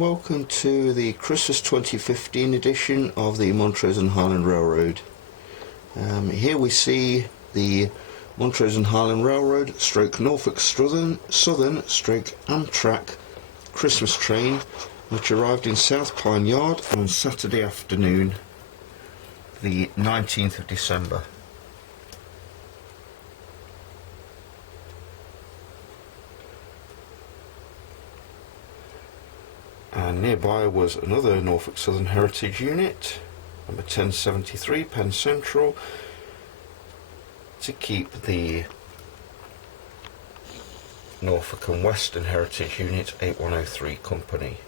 welcome to the Christmas 2015 edition of the Montrose and Highland Railroad. Here we see the Montrose and Highland Railroad stroke Norfolk Southern stroke Amtrak Christmas train, which arrived in South Pine Yard on Saturday afternoon, the 19th of December. And nearby was another Norfolk Southern Heritage unit, number 1073, Penn Central, to keep the Norfolk and Western Heritage Unit 8103 company.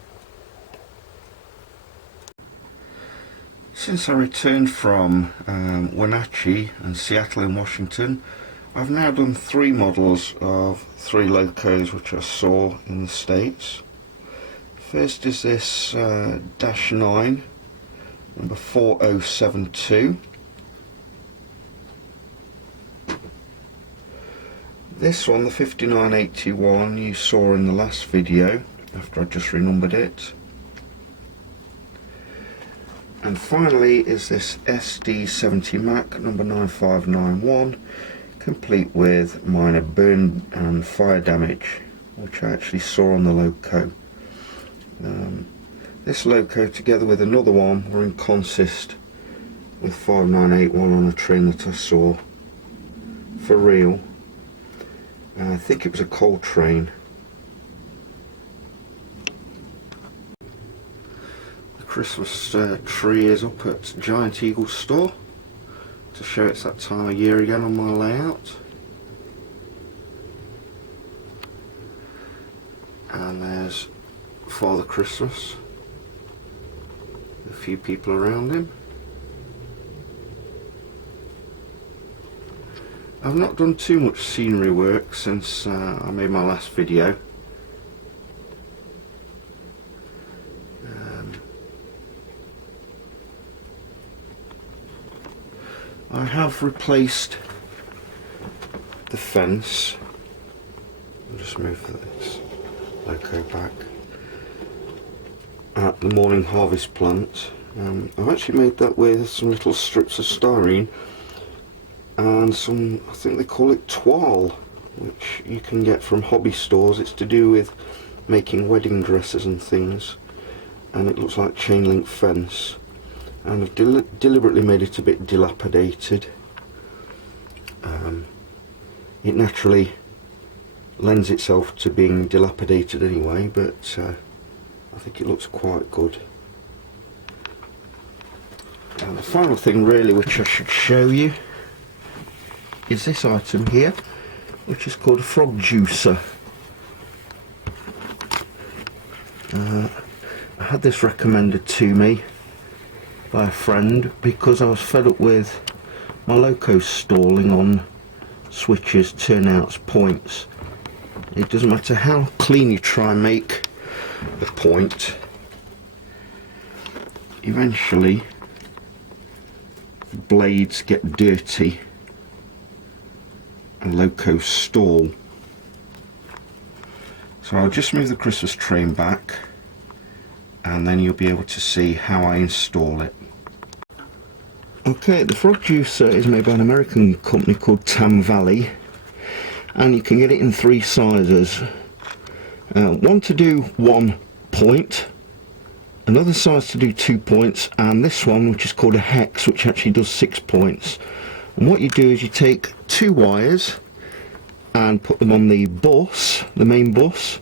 Since I returned from Wenatchee and Seattle in Washington, I've now done 3 models of 3 locos which I saw in the States. First is this Dash 9, number 4072. This one, the 5981, you saw in the last video after I just renumbered it. And finally is this SD70 Mac, number 9591, complete with minor burn and fire damage, which I actually saw on the loco. This loco, together with another one, were in consist with 5981 on a train that I saw for real. I think it was a coal train. The Christmas tree is up at Giant Eagle store to show it's that time of year again on my layout. And there's Father Christmas, a few people around him. I've not done too much scenery work since I made my last video. I have replaced the fence. I'll just move this loco back. At the morning harvest plant. I've actually made that with some little strips of styrene and some, I think they call it toile, which you can get from hobby stores. It's to do with making wedding dresses and things, and it looks like chain link fence, and I've deliberately made it a bit dilapidated. It naturally lends itself to being dilapidated anyway, but I think it looks quite good. And the final thing really which I should show you is this item here, which is called a frog juicer. I had this recommended to me by a friend because I was fed up with my locos stalling on switches, turnouts, points. It doesn't matter how clean you try and make the point, eventually the blades get dirty and locos stall. So I'll just move the Christmas train back and then you'll be able to see how I install it. Okay, the frog juicer is made by an American company called Tam Valley, and you can get it in 3 sizes. One to do 1 point, another size to do 2 points, and this one which is called a hex, which actually does 6 points. And what you do is you take 2 wires and put them on the bus, the main bus,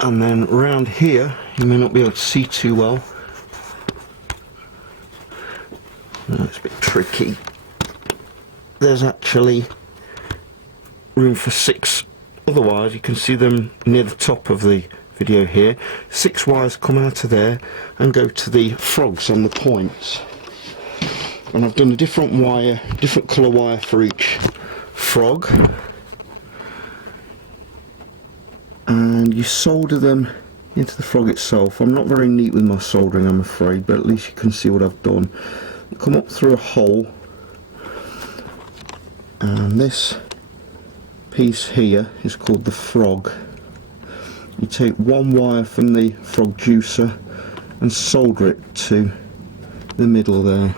and then around here, you may not be able to see too well, it's a bit tricky, there's actually room for 6 other wires. You can see them near the top of the video here. 6 wires come out of there and go to the frogs on the points. And I've done a different wire, different colour wire for each frog. And you solder them into the frog itself. I'm not very neat with my soldering, I'm afraid, but at least you can see what I've done. Come up through a hole, and this piece here is called the frog, you take one wire from the frog juicer and solder it to the middle there.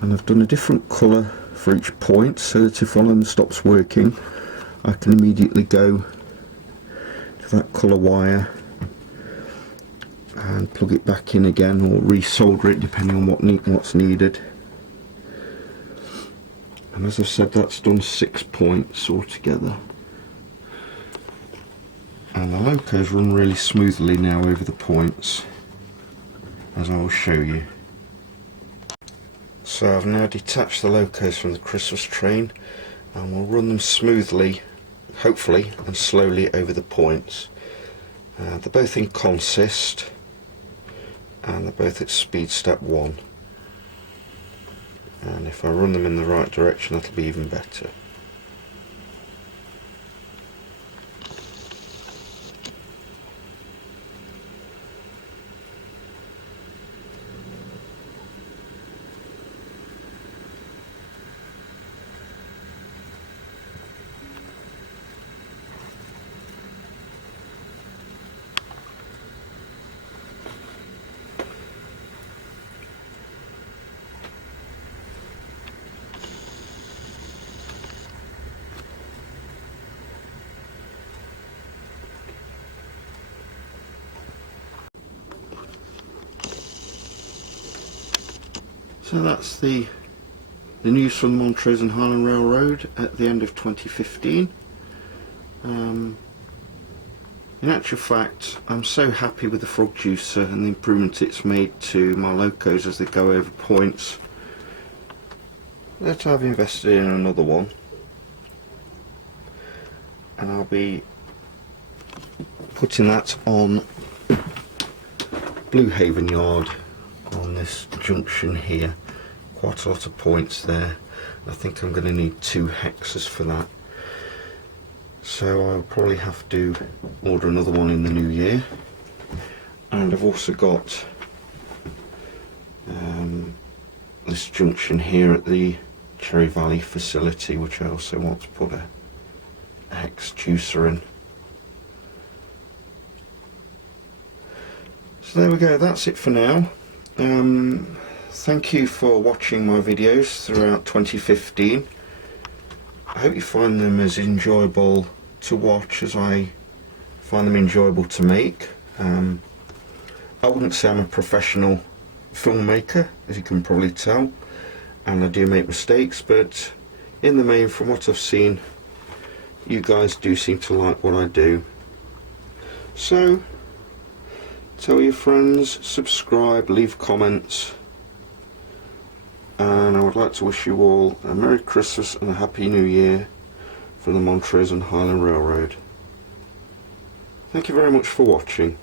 And I've done a different colour for each point so that if one of them stops working, I can immediately go to that colour wire and plug it back in again, or resolder it depending on what's needed. And as I've said, that's done 6 points altogether. And the locos run really smoothly now over the points, as I will show you. So I've now detached the locos from the Christmas train, and we'll run them smoothly, hopefully, and slowly over the points. They're both in consist, and they're both at speed step 1. And if I run them in the right direction, that'll be even better. So that's the news from the Montrose and Highland Railroad at the end of 2015. In actual fact, I'm so happy with the frog juicer and the improvement it's made to my locos as they go over points that I've invested in another one, and I'll be putting that on Blue Haven Yard on this junction here. Quite a lot of points there. I think I'm going to need 2 hexes for that, so I'll probably have to order another one in the new year. And I've also got this junction here at the Cherry Valley facility, which I also want to put a hex juicer in. So there we go, that's it for now. Thank you for watching my videos throughout 2015. I hope you find them as enjoyable to watch as I find them enjoyable to make. I wouldn't say I'm a professional filmmaker, as you can probably tell, and I do make mistakes, but in the main, from what I've seen, you guys do seem to like what I do. So tell your friends, subscribe, leave comments, and I would like to wish you all a Merry Christmas and a Happy New Year from the Montrose and Highland Railroad. Thank you very much for watching.